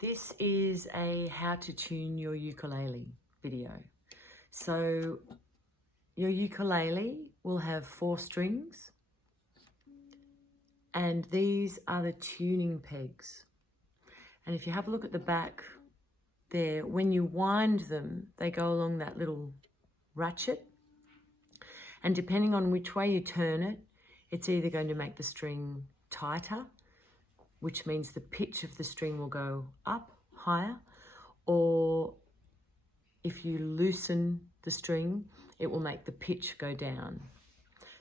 This is a how to tune your ukulele video. So your ukulele will have 4 strings, and these are the tuning pegs. And if you have a look at the back there, when you wind them, they go along that little ratchet. And depending on which way you turn it, it's either going to make the string tighter, which means the pitch of the string will go up higher, or if you loosen the string, it will make the pitch go down.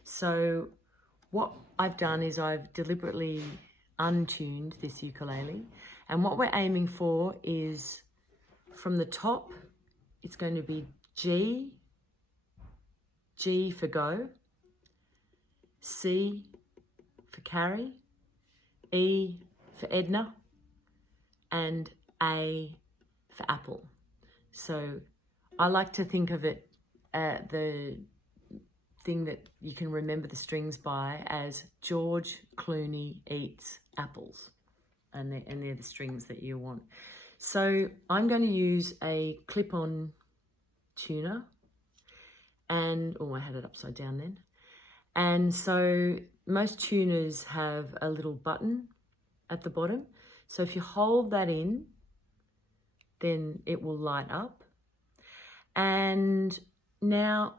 So what I've done is I've deliberately untuned this ukulele, and what we're aiming for is from the top, it's going to be G, G for go, C for carry, E for Edna, and A for apple. So I like to think of it, the thing that you can remember the strings by, as George Clooney eats apples, and they're the strings that you want. So I'm going to use a clip-on tuner, and I had it upside down then. And so most tuners have a little button at the bottom. So if you hold that in, then it will light up. And now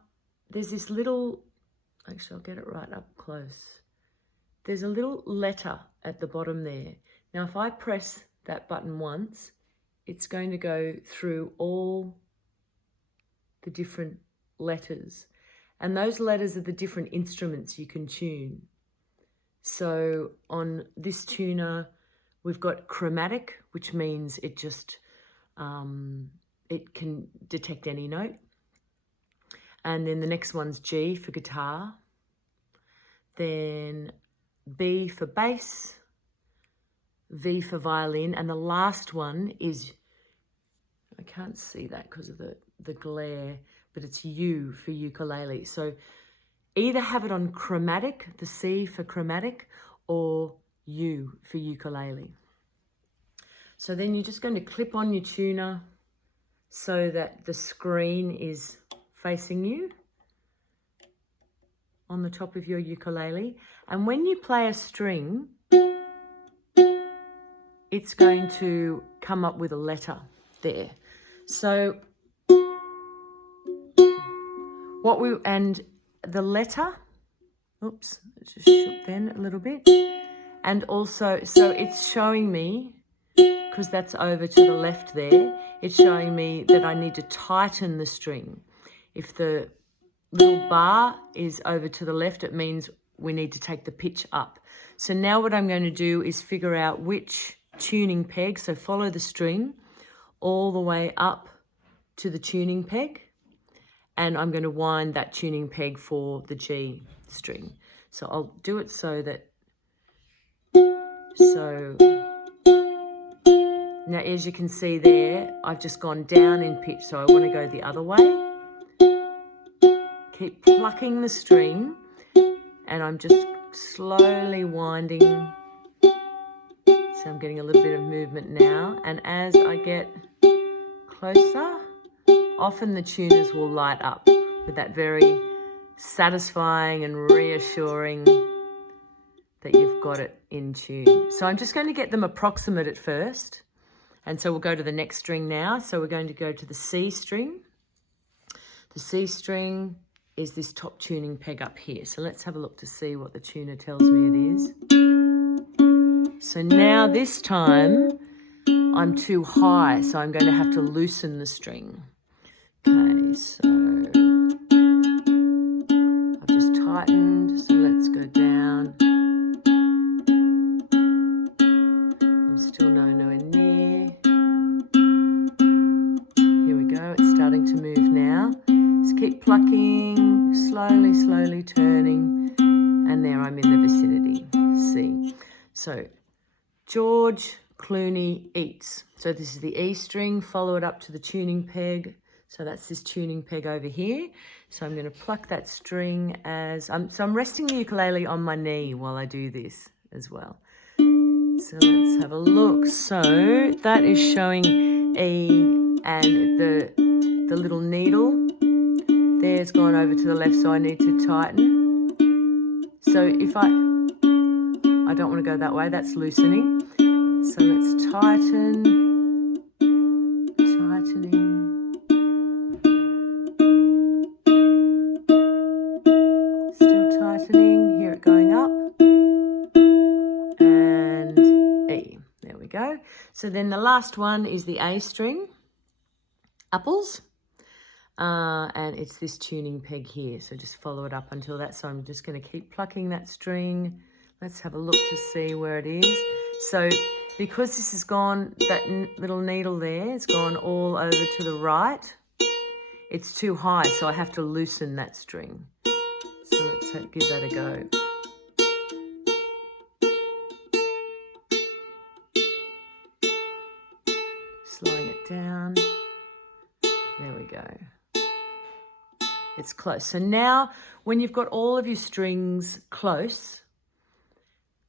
there's this little, actually I'll get it right up close. There's a little letter at the bottom there. Now if I press that button once, it's going to go through all the different letters. And those letters are the different instruments you can tune. So on this tuner, we've got chromatic, which means it just, it can detect any note. And then the next one's G for guitar. Then B for bass, V for violin. And the last one is, I can't see that because of the glare, but it's U for ukulele. So either have it on chromatic, the C for chromatic, or U for ukulele. So then you're just going to clip on your tuner so that the screen is facing you on the top of your ukulele. And when you play a string, it's going to come up with a letter there. So and the letter, oops, it just shook then a little bit. And also, so it's showing me, because that's over to the left there, it's showing me that I need to tighten the string. If the little bar is over to the left, it means we need to take the pitch up. So now what I'm going to do is figure out which tuning peg, so follow the string all the way up to the tuning peg, and I'm going to wind that tuning peg for the G string. So I'll do it so that, now as you can see there, I've just gone down in pitch, so I want to go the other way. Keep plucking the string, and I'm just slowly winding. So I'm getting a little bit of movement now, and as I get closer, often the tuners will light up with that very satisfying and reassuring that you've got it in tune. So I'm just going to get them approximate at first. And so we'll go to the next string now. So we're going to go to the C string. The C string is this top tuning peg up here. So let's have a look to see what the tuner tells me it is. So now this time I'm too high, so I'm going to have to loosen the string. Okay, so I've just tightened, so let's go down. I'm still nowhere near. Here we go, it's starting to move now. Just keep plucking, slowly, slowly turning, and there I'm in the vicinity. C. So George Clooney eats. So this is the E string, follow it up to the tuning peg. So that's this tuning peg over here. So I'm going to pluck that string as, so I'm resting the ukulele on my knee while I do this as well. So let's have a look. So that is showing E, and the little needle there's gone over to the left, so I need to tighten. So if I don't want to go that way, that's loosening. So let's tightening. Still tightening, hear it going up. And E, there we go. So then the last one is the A string, apples. And it's this tuning peg here, so just follow it up until that. So I'm just going to keep plucking that string. Let's have a look to see where it is. So because this has gone, that little needle there, it's gone all over to the right. It's too high, so I have to loosen that string. So let's give that a go. Slowing it down. There we go. It's close. So now when you've got all of your strings close,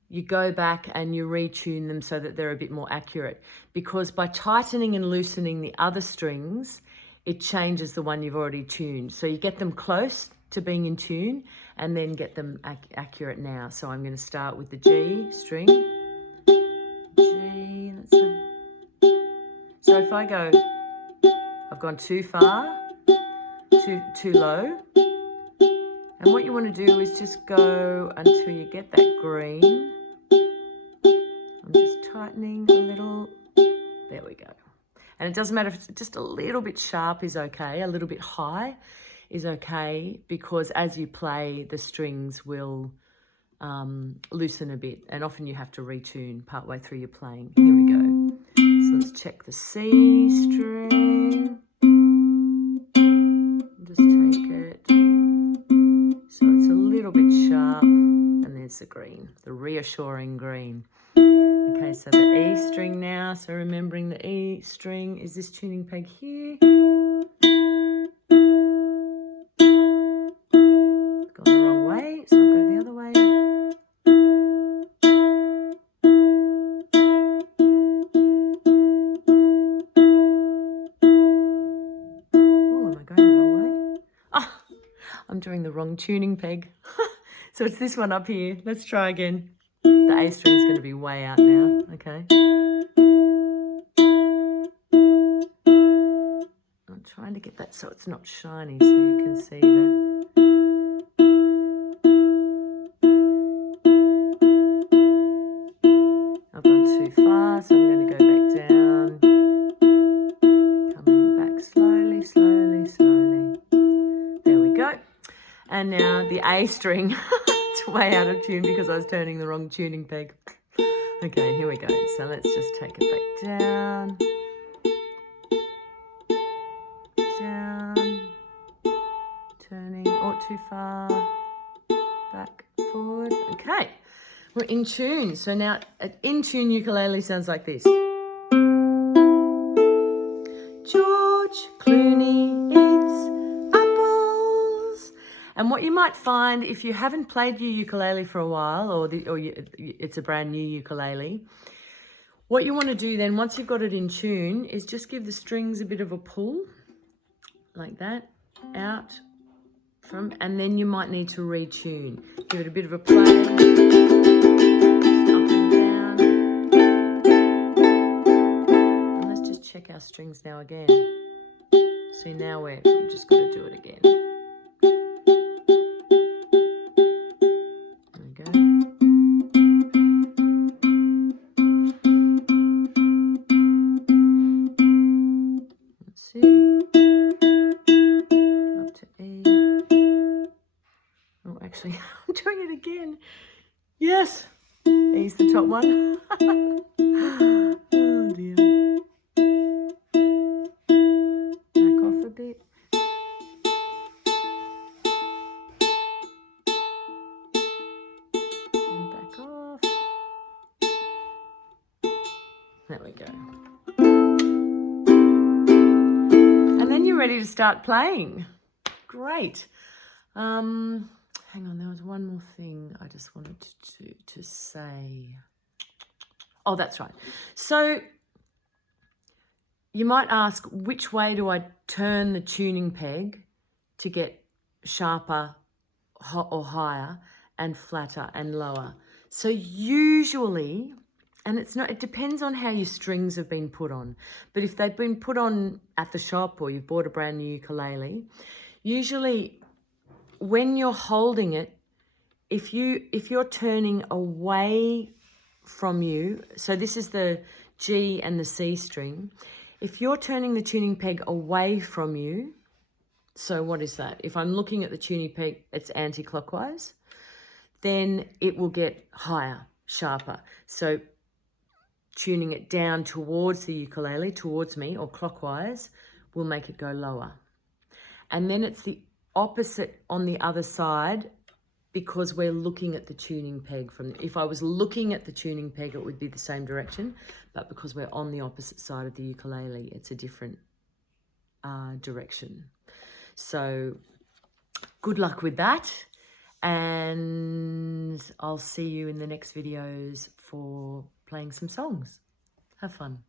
you go back and you retune them so that they're a bit more accurate, because by tightening and loosening the other strings, it changes the one you've already tuned. So you get them close to being in tune and then get them accurate now. So I'm going to start with the G string. G, so if I go, I've gone too far, too low. And what you want to do is just go until you get that green. I'm just tightening a little. There we go. And it doesn't matter if it's just a little bit sharp is okay, a little bit high is okay, because as you play, the strings will loosen a bit, and often you have to retune partway through your playing. Here we go. So let's check the C string. Just take it. So it's a little bit sharp, and there's the green, the reassuring green. Okay, so the E string now. So remembering the E string is this tuning peg here. Gone the wrong way, so I'll go the other way. Oh, am I going the wrong way? Oh, I'm doing the wrong tuning peg. So it's this one up here. Let's try again. The A string's going to be way out now, okay? I'm trying to get that so it's not shiny, so you can see that. I've gone too far, so I'm going to go back down. Coming back slowly, slowly, slowly. There we go. And now the A string. It's way out of tune because I was turning the wrong tuning peg. Okay, here we go. So let's just take it back down. Down. Turning, or too far. Back, forward. Okay, we're in tune. So now an in tune ukulele sounds like this. George Clooney eats apples. And what you might find if you haven't played your ukulele for a while, it's a brand new ukulele, what you want to do then, once you've got it in tune, is just give the strings a bit of a pull, like that, out from, and then you might need to retune. Give it a bit of a play, just up and down. And let's just check our strings now again. See, now we've just got to do it again. Actually, I'm doing it again. Yes, E's the top one. Oh dear. Back off a bit. And back off. There we go. And then you're ready to start playing. Great. Hang on, there was one more thing I just wanted to say. Oh, that's right. So you might ask, which way do I turn the tuning peg to get sharper or higher and flatter and lower? So usually, and it depends on how your strings have been put on, but if they've been put on at the shop or you've bought a brand new ukulele, usually when you're holding it, if you're turning away from you, so this is the G and the C string, if you're turning the tuning peg away from you, so what is that? If I'm looking at the tuning peg, it's anti-clockwise, then it will get higher, sharper. So tuning it down towards the ukulele, towards me, or clockwise, will make it go lower. And then it's the opposite on the other side, because we're looking at the tuning peg. If I was looking at the tuning peg, it would be the same direction, but because we're on the opposite side of the ukulele, it's a different direction. So good luck with that, and I'll see you in the next videos for playing some songs. Have fun.